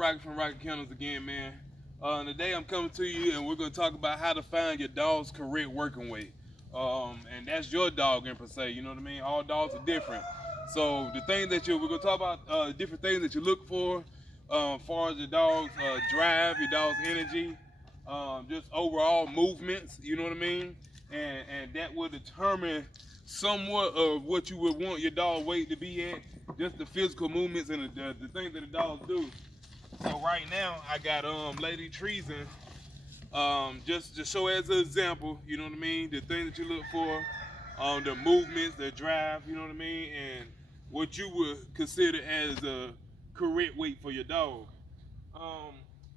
Rocky from Rocky Kennels again, man. Today I'm coming to you and we're going to talk about how to find your dog's correct working weight. And that's your dog in per se, you know what I mean? All dogs are different. So the things that we're going to talk about different things that you look for as far as your dog's drive, your dog's energy, just overall movements, you know what I mean? And that will determine somewhat of what you would want your dog weight to be at, just the physical movements and the things that the dogs do. So right now I got Lady Treason, just to show as an example, you know what I mean, the things that you look for, the movements, the drive, you know what I mean, and what you would consider as a correct weight for your dog.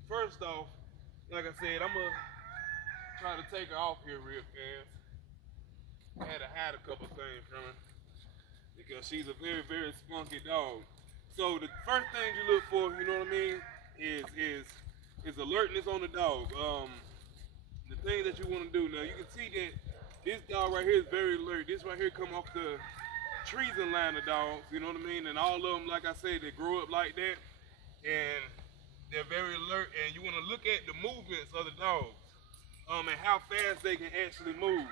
First off, like I said, I'm gonna try to take her off here real fast. I had to hide a couple things from her because she's a very, very spunky dog. So the first thing you look for, you know what I mean, is alertness on the dog. The thing that you want to do now, you can see that this dog right here is very alert. This right here come off the Treason line of dogs, you know what I mean, and all of them, like I said, they grow up like that, and they're very alert. And you want to look at the movements of the dogs, and how fast they can actually move.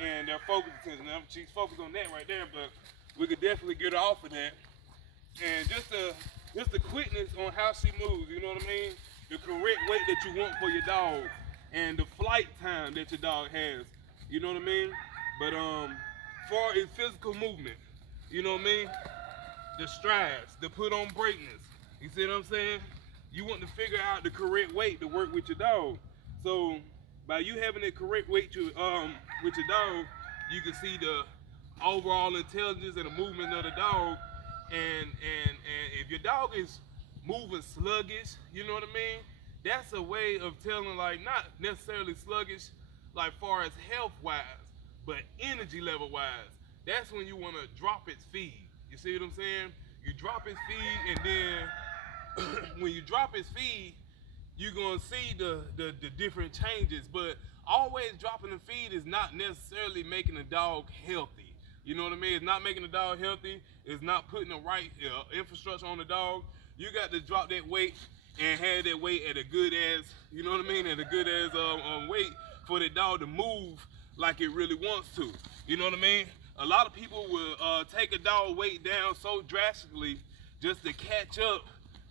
And their focus attention. Now, she's focused on that right there, but we could definitely get her off of that. And just the quickness on how she moves, you know what I mean? The correct weight that you want for your dog, and the flight time that your dog has, you know what I mean? But far as physical movement, you know what I mean? The strides, the put on breakness, you see what I'm saying? You want to figure out the correct weight to work with your dog. So by you having the correct weight with your dog, you can see the overall intelligence and the movement of the dog. And if your dog is moving sluggish, you know what I mean? That's a way of telling, like, not necessarily sluggish, like far as health wise, but energy level wise. That's when you want to drop its feed. You see what I'm saying? You drop its feed, and then when you drop its feed, you're gonna see the different changes. But always dropping the feed is not necessarily making a dog healthy. You know what I mean? It's not making the dog healthy. It's not putting the right infrastructure on the dog. You got to drop that weight and have that weight at a good as, you know what I mean, at a good as weight for the dog to move like it really wants to. You know what I mean? A lot of people will take a dog weight down so drastically just to catch up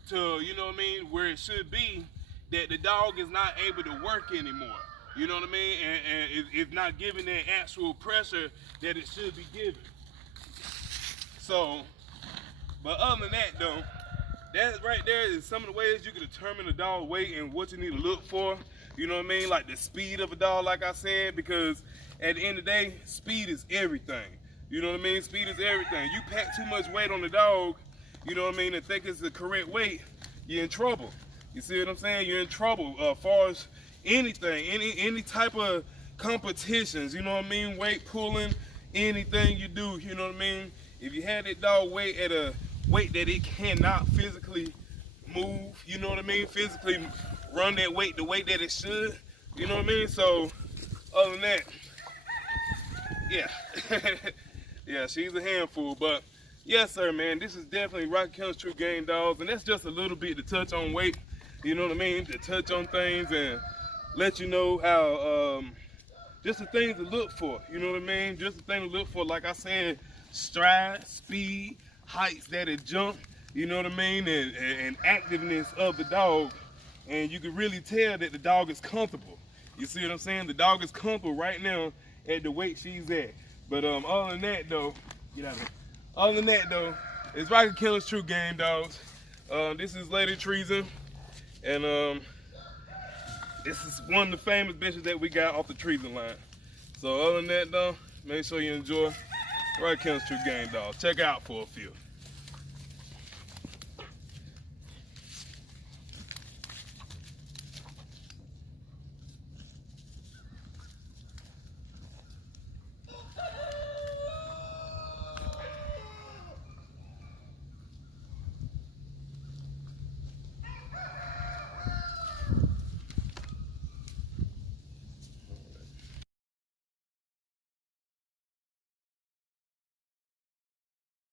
to, you know what I mean, where it should be, that the dog is not able to work anymore. You know what I mean? And it's not giving that actual pressure that it should be given. So, but other than that though, that right there is some of the ways you can determine the dog weight and what you need to look for. You know what I mean? Like the speed of a dog, like I said, because at the end of the day, speed is everything. You know what I mean? Speed is everything. You pack too much weight on the dog, you know what I mean, and think it's the correct weight, you're in trouble. You see what I'm saying? You're in trouble as far as anything, any type of competitions, you know what I mean? Weight pulling, anything you do, you know what I mean? If you had that dog weight at a weight that it cannot physically move, you know what I mean? Physically run that weight the way that it should, you know what I mean? So, other than that, yeah. Yeah, she's a handful, but yes, sir, man, this is definitely Rocky Kennels True Game Dogs, and that's just a little bit to touch on weight, you know what I mean? To touch on things and let you know how, just the things to look for, you know what I mean? Just the thing to look for, like I said, stride, speed, heights that it jump, you know what I mean? And activeness of the dog. And you can really tell that the dog is comfortable. You see what I'm saying? The dog is comfortable right now at the weight she's at. But other than that though, get out of here. Other than that though, it's Rocky Kennels True Game Dogs. This is Lady Treason, and this is one of the famous bitches that we got off the Treason line. So other than that though, make sure you enjoy Rocky Kennels True Game Dogs. Check out for a few.